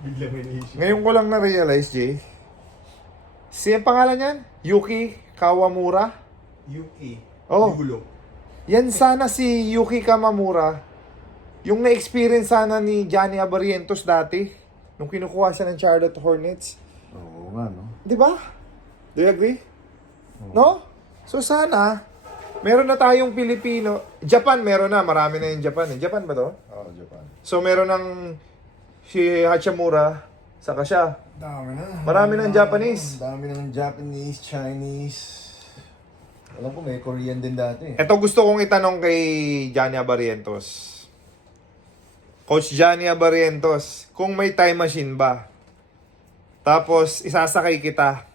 Biglang may issue. Ngayon ko lang na-realize, Jay. Ang pangalan niyan? Yuki Kawamura? Yuki. Oh. Yulo. Yan sana si Yuki Kamamura. Yung na-experience sana ni Johnny Abarrientos dati. Nung kinukuha siya ng Charlotte Hornets. Oo nga, no? Di ba? Do you agree? No? So sana, meron na tayong Pilipino. Japan, meron na. Marami na yung Japan. Japan ba to? Oo, Japan. So meron ng si Hachimura. Saka siya. Dami na. Marami ng Japanese. Dami na ng Japanese, Chinese. Alam ko may Korean din dati. Ito gusto kong itanong kay Johnny Abarrientos. Coach Johnny Abarrientos, kung may time machine ba? Tapos isasakay kita.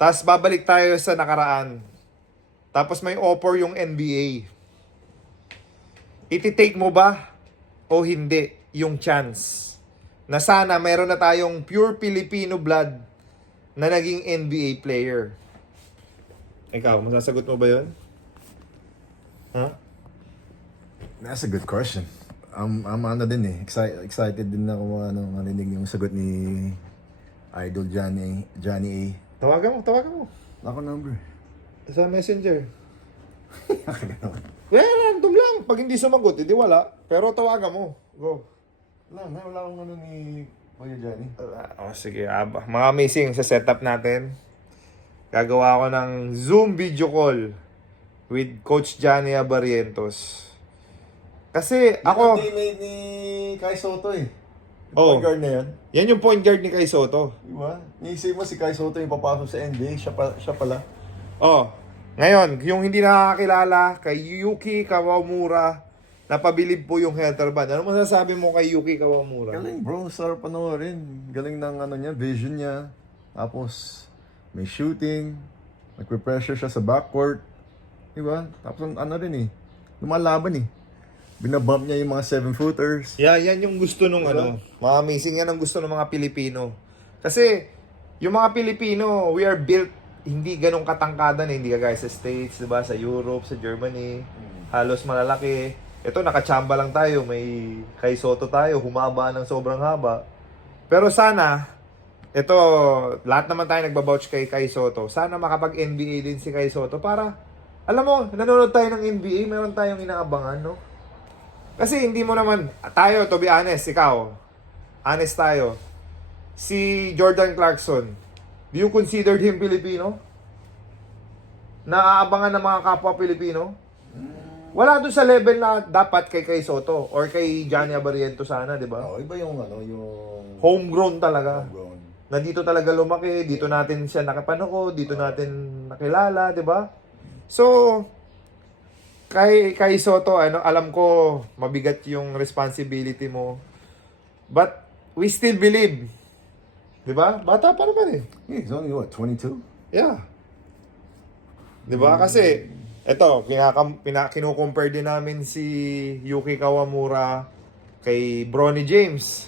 Tapos babalik tayo sa nakaraan. Tapos may offer yung NBA. Iti-take mo ba o hindi yung chance na sana meron na tayong pure Filipino blood na naging NBA player? Ikaw, masasagot mo ba yun? Ha? That's a good question. I'm ano din eh. Excited din ako marinig yung sagot ni Idol Johnny A. Tawagan mo. Ako number. Sa messenger. Random lang. Pag hindi sumagot, hindi wala. Pero tawagan mo. Go. Wala akong ano ni Kuya Johnny. Sige. Mga amazing sa setup natin. Gagawa ako ng Zoom video call with Coach Johnny Abarrientos. Kasi ako... Yung teammate ni Kai Soto eh. Yung Oh. point guard na yan. Yan yung point guard ni Kai Soto. Diba? Niisip mo si Kai Soto yung papasok sa NBA. Siya pala. Oh. Ngayon, yung hindi nakakilala kay Yuki Kawamura, napabilib po yung healther band. Ano masasabi mo kay Yuki Kawamura? Galing bro, sarap panoorin. Galing ng ano niya, vision niya. Tapos may shooting. Nagpe-pressure siya sa backcourt. Diba? Tapos ano rin eh. Lumalaban eh. Binabump niya yung mga 7-footers. Yeah, yan yung gusto nung ano. Mga amazing yan ang gusto ng mga Pilipino. Kasi, yung mga Pilipino, we are built hindi ganong katangkadan eh. Hindi kagaya sa States, diba? Sa Europe, sa Germany. Halos malalaki. Ito, nakachamba lang tayo. May Kai Soto tayo. Humaba ng sobrang haba. Pero sana, ito, lahat naman tayo nagbabouch kay Kai Soto. Sana makapag-NBA din si Kai Soto para, alam mo, nanonood tayo ng NBA, meron tayong inaabangan, no? Kasi hindi mo naman, tayo, to be honest, ikaw, honest tayo, si Jordan Clarkson, do you consider him Filipino? Naaabangan ng mga kapwa Pilipino? Wala doon sa level na dapat kay Kai Soto or kay Johnny Abarrientos sana, di ba? Oh, iba yung ano, yung Homegrown talaga. homegrown. Na dito talaga lumaki, dito natin siya nakapanood, dito natin nakilala, di ba? So, kay Soto, alam ko mabigat yung responsibility mo. But we still believe. 'Di ba? Bata pa naman eh. He's only what, 22? Yeah. 'Di ba? Kasi eto, kinukompare din namin si Yuki Kawamura kay Bronny James.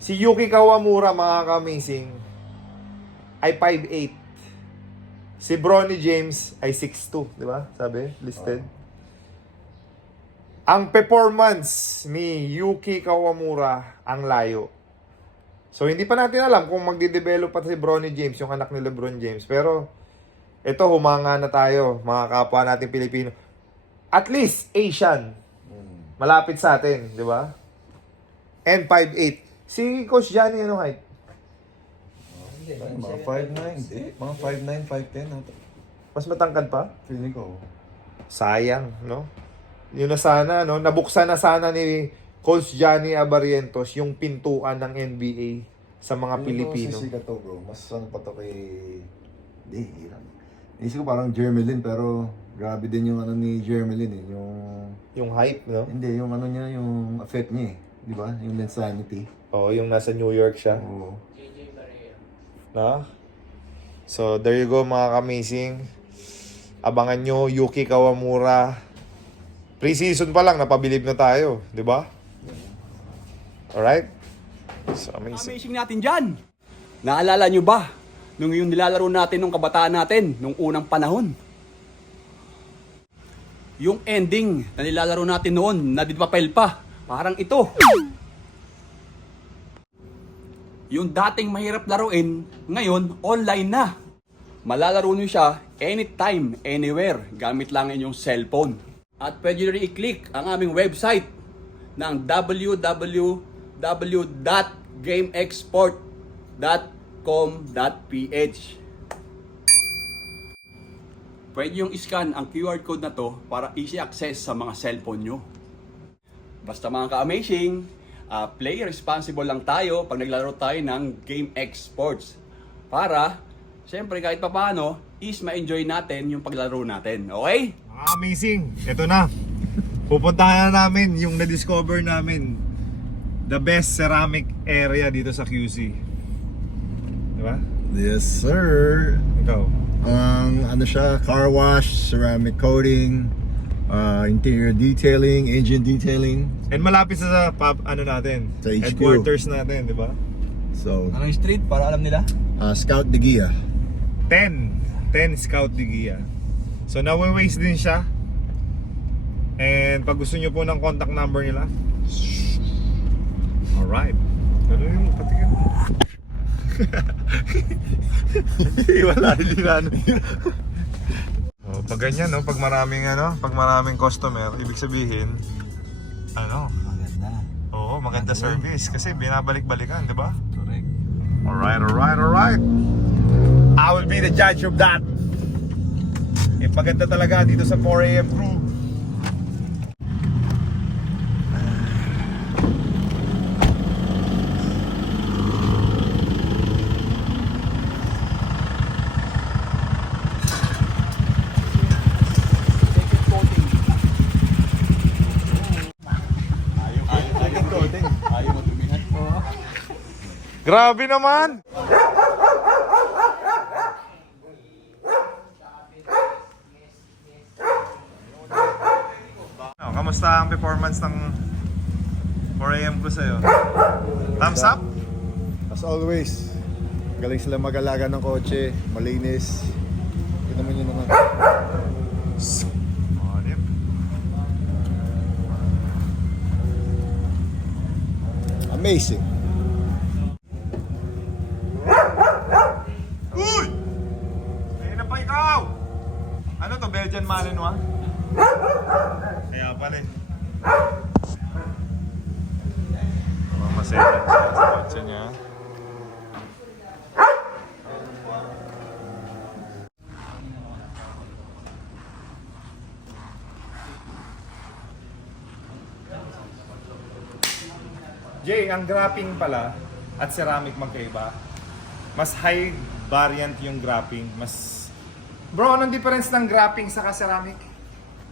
Si Yuki Kawamura, mga ka-amazing, ay 5'8". Si Bronny James ay 6'2", di ba? Sabi, listed. Ang performance ni Yuki Kawamura ang layo. So, hindi pa natin alam kung magde-develop pa si Bronny James, yung anak ni LeBron James. Pero, ito, humanga na tayo, mga kapwa natin Pilipino. At least, Asian. Malapit sa atin, di ba? And 5'8". Si Coach Johnny, ano height? Mga 5'9", mga 5'9", 5'10". Mas matangkad pa? Feeling ko. Sayang, no? Yun na sana, no? Nabuksan na sana ni Coach Johnny Abarrientos yung pintuan ng NBA sa mga Pilipino. Sisikat to bro. Mas ano pa to kay... Hindi, hirap. Isip ko parang Jermelin pero grabe din yung ano ni Jermelin eh. Yung hype, no? Hindi, yung ano niya, yung effect niya eh. Di ba? Yung Lensanity. Oo, yung nasa New York siya. Oo. No? So, there you go, mga ka-amazing. Abangan nyo, Yuki Kawamura. Pre-season pa lang, napabilib na tayo. Di ba? Alright? So, amazing. Amazing natin dyan. Naalala nyo ba? Nung yung nilalaro natin nung kabataan natin, nung unang panahon. Yung ending na nilalaro natin noon, na di papel pa. Parang ito. Yung dating mahirap laruin, ngayon online na. Malalaro nyo siya anytime, anywhere, gamit lang inyong cellphone. At pwede nyo rin i-click ang aming website ng www.gameexport.com.ph. Pwede yung i-scan ang QR code na to para easy access sa mga cellphone nyo. Basta mga ka-amazing, play responsible lang tayo pag naglaro tayo ng Game Exports. Para, siyempre kahit papaano, is ma-enjoy natin yung paglaro natin. Okay? Amazing! Ito na. Pupuntahan na namin yung na-discover namin. The best ceramic area dito sa QC. Diba? Yes, sir. Ikaw. Ano siya, car wash, ceramic coating, interior detailing, engine detailing. And malapit sa pub, ano natin? Sa HQ. Headquarters natin, di ba? So, Anong street para alam nila? Scout de Guia. 10 Scout de Guia. So nawe-waste din siya. And pag gusto nyo po ng contact number nila, alright. Ano yung patikin? Wala, hindi na ano. Oh, pag ganyan, no? Pag maraming customer, ibig sabihin, Maganda. oo, maganda service. Kasi binabalik-balikan, di ba? Correct. Alright. I will be the judge of that. Maganda talaga dito sa 4 AM crew. Ayaw mo tumihan. Grabe naman! Kamusta ang performance ng 4AM ko sa'yo? Thumbs up? As always, galing sila mag-alaga ng kotse, malinis. Tignan mo nyo naman. Oh, dip. Amazing. Uy! Ayun na pa ikaw! Ano to, Belgian Malinois? Kaya pala eh. Mamaselan siya sa kotse niya. Jay, ang graphing pala at ceramic magkaiba. Mas high variant yung graphing. Bro, anong difference ng graphing sa ceramic?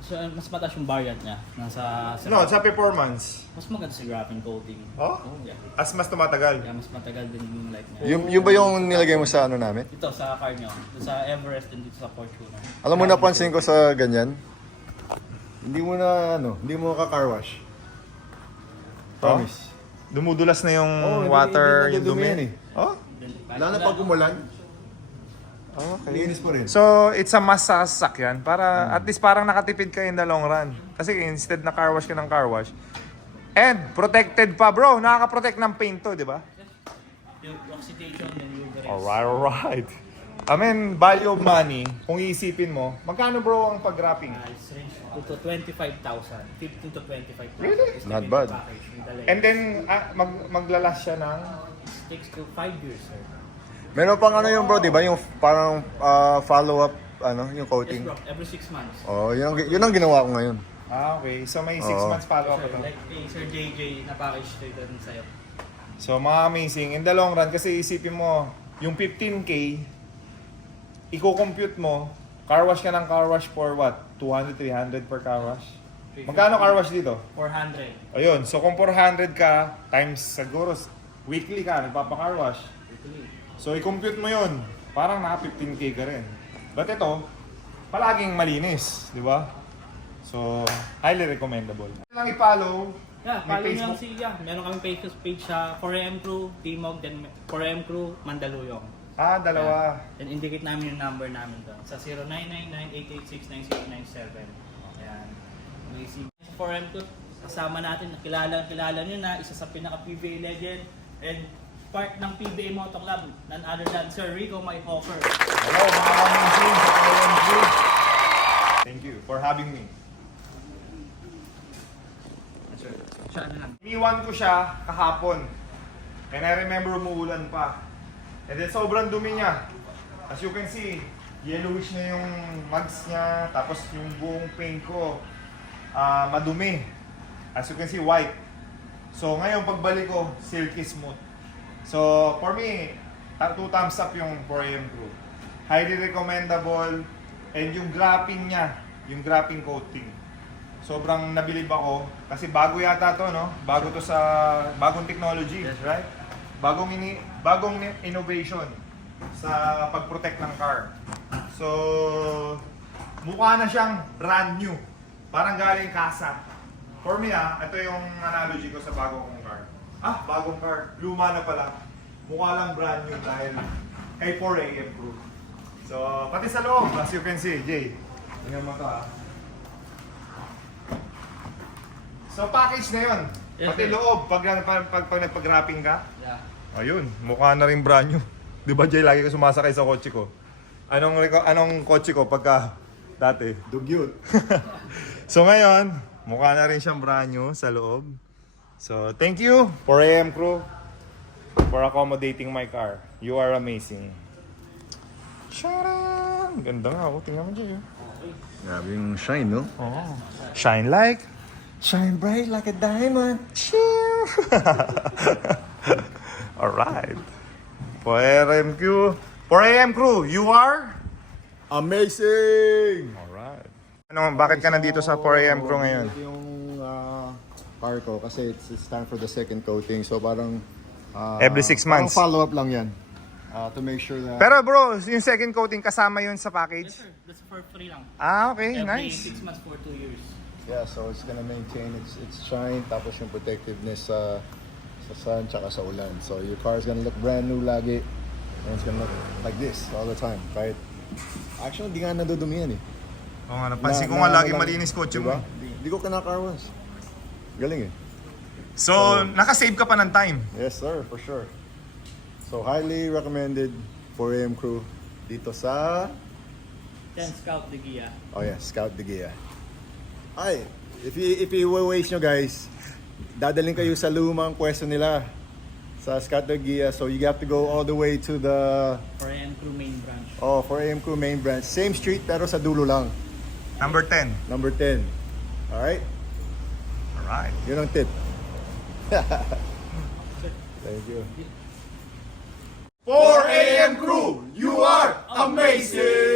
So, mas mataas yung variant niya. Nasa No, sa performance. mas maganda sa graphing coating. Oh? Yeah. As mas tumatagal. Kaya mas matagal din yung life niya. Yung ba yung nilagay mo sa ano namin? Dito sa car niyo, dito sa Everest and dito sa Fortuner. Alam mo, napansin ko sa ganyan, hindi mo ka-car wash. Promise. Dumudulas na yung Oh, water, hindi yung dumi. yan eh. Oh? Lalo na pag umulan, Okay. linis pa rin. So, it's a must sa sasakyan para at least parang nakatipid ka in the long run. Kasi instead na car wash ka ng car wash. And protected pa, bro. Nakaka-protect ng paint to, di ba? Yung oxidation and lubricants. Alright. I mean, value of money, kung iisipin mo, magkano bro ang pag-wrapping? It's range to 25,000. 15 to 25,000. Really? Is Not the bad. package, yung dala. And then, maglalas siya ng... It takes to 5 years, sir. Meron pang ano yung bro, di ba? Yung parang follow-up, yung Yes, coating. bro. Every 6 months. Oh, yun ang ginawa ko ngayon. Okay. So, may 6 Oo. months follow-up Sir, ito. like kay Sir JJ na package to din sa'yo. So, mga amazing. In the long run, kasi isipin mo, yung 15K, i-compute mo, car wash ka ng car wash for what? 200, 300 per car wash? Magkano car wash dito? 400. Ayun, so kung 400 ka, times siguro, weekly ka, nagpapa-car wash. So, i-compute mo yun. Parang naka 15K ka rin. But ito, palaging malinis, di ba? So, highly recommendable. Lang i-follow. Yeah, May follow nyo Facebook. lang si meron kaming Facebook page sa 4AM Crew, Timog, then 4AM Crew, Mandaluyong. Ah, dalawa. Then indicate namin yung number namin doon sa 0999-886-9797. Ayan. Amazing. Sa 4AM Crew, kasama natin, kilala nyo na, isa sa pinaka-PVA legend, and part ng PBA Moto Club, none other than Sir Rico Mayhofer. Hello mga amazing sa KMG. Thank you for having me. Siya na lang. Iniwan ko siya kahapon. And I remember umuulan pa. And then sobrang dumi niya. As you can see, yellowish na yung mugs niya. Tapos yung buong paint ko, madumi. As you can see, white. So ngayon pagbalik ko, silky smooth. So for me, 2 thumbs up yung 4AM Crew. Highly recommendable. And yung graphing niya, yung graphing coating. Sobrang nabilib ako kasi bago yata to, no? Bago to sa bagong technology, right? Bagong innovation sa pag-protect ng car. So mukha na siyang brand new. Parang galing kasa. For me ito yung analogy ko sa bagong kong car. Bagong car. Luma na pala. Mukha lang brand new dahil kay 4AM Crew. So pati sa loob, as you can see, Jay. Tingnan mo to So package na yun. Yes, Pati sir. loob, pag nagpag-wrapping ka. Yeah. Ayun, mukha na rin brand new. Di ba Jay, lagi ko sumasakay sa kotse ko. Anong kotse ko pagka dati? Dugyot. So ngayon, mukha na rin siyang brand new sa loob. So thank you 4AM Crew for accommodating my car. You are amazing. Sharan! Ganda nga ako. Tingnan mo Jay. Grabe yung shine, no? Oh. Shine bright like a diamond. Cheer! Alright. 4AM Crew, you are? Amazing! Alright. Bakit ka nandito sa 4AM Crew ngayon? Ito yung car ko kasi it's time for the second coating. So parang Every 6 months. Parang follow-up lang yan. To make sure that... Pero bro, yung second coating kasama yun sa Yes package? sir, that's for free lang. Okay, Every nice. 6 months for 2 years. Yeah, so it's gonna maintain its shine, tapos yung protectiveness sa sun tsaka sa ulan. So your car is gonna look brand new lagi, and it's gonna look like this all the time, right? Actually, di nga nadudumi yan eh. Oo nga, napansin ko nga lagi malinis kotse mo. Diba? Di ko kinaka-car wash. Galing eh. So, nakasave ka pa ng time. Yes sir, for sure. So highly recommended 4AM Crew dito sa... 10 Scout de Gia. Oh yeah, Scout de Gia. Ay, if you will waste nyo guys, dadalhin kayo sa lumang pwesto nila sa Scout de Gia. So you have to go all the way to the 4AM Crew main branch. 4AM Crew main branch. Same street pero sa dulo lang. Number 10. Number 10. Alright? Alright. Yun ang tip. Thank you. 4AM Crew, you are amazing!